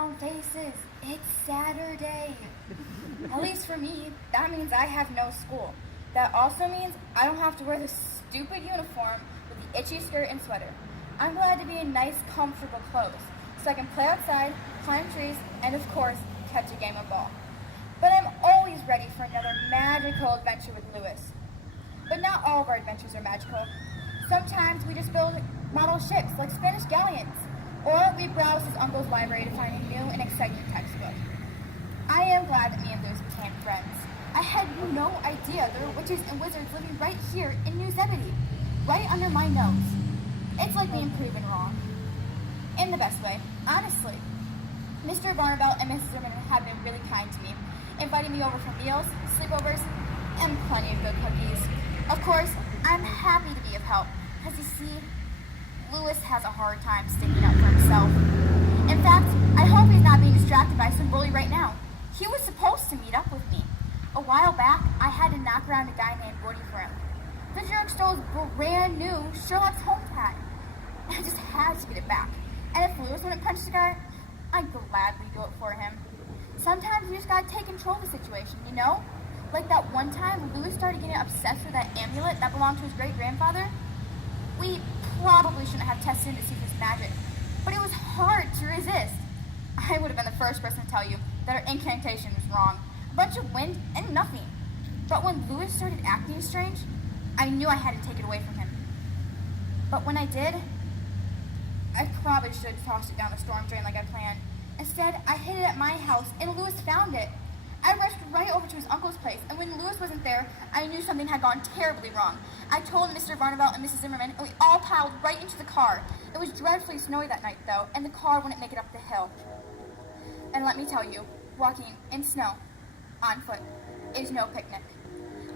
Faces, it's Saturday. At least for me, that means I have no school. That also means I don't have to wear the stupid uniform with the itchy skirt and sweater. I'm glad to be in nice, comfortable clothes so I can play outside, climb trees, and of course, catch a game of ball. But I'm always ready for another magical adventure with Lewis. But not all of our adventures are magical. Sometimes we just build model ships like Spanish galleons, or we browse his uncle's library to find a new and exciting textbook. I am glad that me and Lewis became friends. I had no idea there were witches and wizards living right here in New Zebedee, right under my nose. It's like being proven wrong. In the best way, honestly. Mr. Barnabelle and Mrs. Zimmerman have been really kind to me, inviting me over for meals, sleepovers, and plenty of good cookies. Of course, I'm happy to be of help, because you see, Lewis has a hard time sticking up for himself. In fact, I hope he's not being distracted by some bully right now. He was supposed to meet up with me. A while back, I had to knock around a guy named Woody for him. The jerk stole his brand new Sherlock Holmes hat. I just had to get it back. And if Lewis wouldn't punch the guy, I'd gladly do it for him. Sometimes you just gotta take control of the situation, you know? Like that one time Lewis started getting obsessed with that amulet that belonged to his great-grandfather. We probably shouldn't have tested it to see if it's magic, but it was hard to resist. I would have been the first person to tell you that our incantation was wrong. A bunch of wind and nothing. But when Lewis started acting strange, I knew I had to take it away from him. But when I did, I probably should have tossed it down the storm drain like I planned. Instead, I hid it at my house, and Lewis found it. I rushed right over to his uncle's place, and when Lewis wasn't there, I knew something had gone terribly wrong. I told Mr. Barnabelle and Mrs. Zimmerman, and we all piled right into the car. It was dreadfully snowy that night, though, and the car wouldn't make it up the hill. And let me tell you, walking in snow, on foot, is no picnic.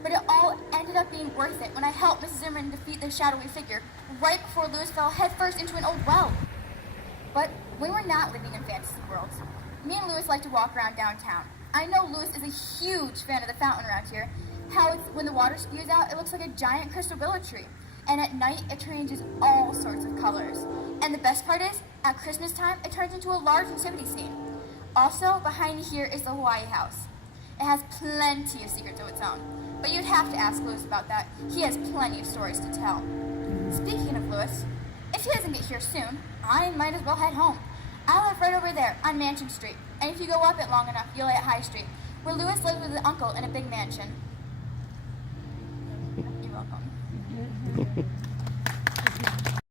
But it all ended up being worth it when I helped Mrs. Zimmerman defeat the shadowy figure right before Lewis fell headfirst into an old well. But we were not living in fantasy worlds. Me and Lewis like to walk around downtown. I know Lewis is a huge fan of the fountain around here. How when the water spews out, it looks like a giant crystal billow tree. And at night, it changes all sorts of colors. And the best part is, at Christmas time, it turns into a large nativity scene. Also, behind me here is the Hawaii house. It has plenty of secrets of its own. But you'd have to ask Lewis about that. He has plenty of stories to tell. Speaking of Lewis, if he doesn't get here soon, I might as well head home. I live right over there on Mansion Street, and if you go up it long enough, you'll at High Street, where Lewis lives with his uncle in a big mansion.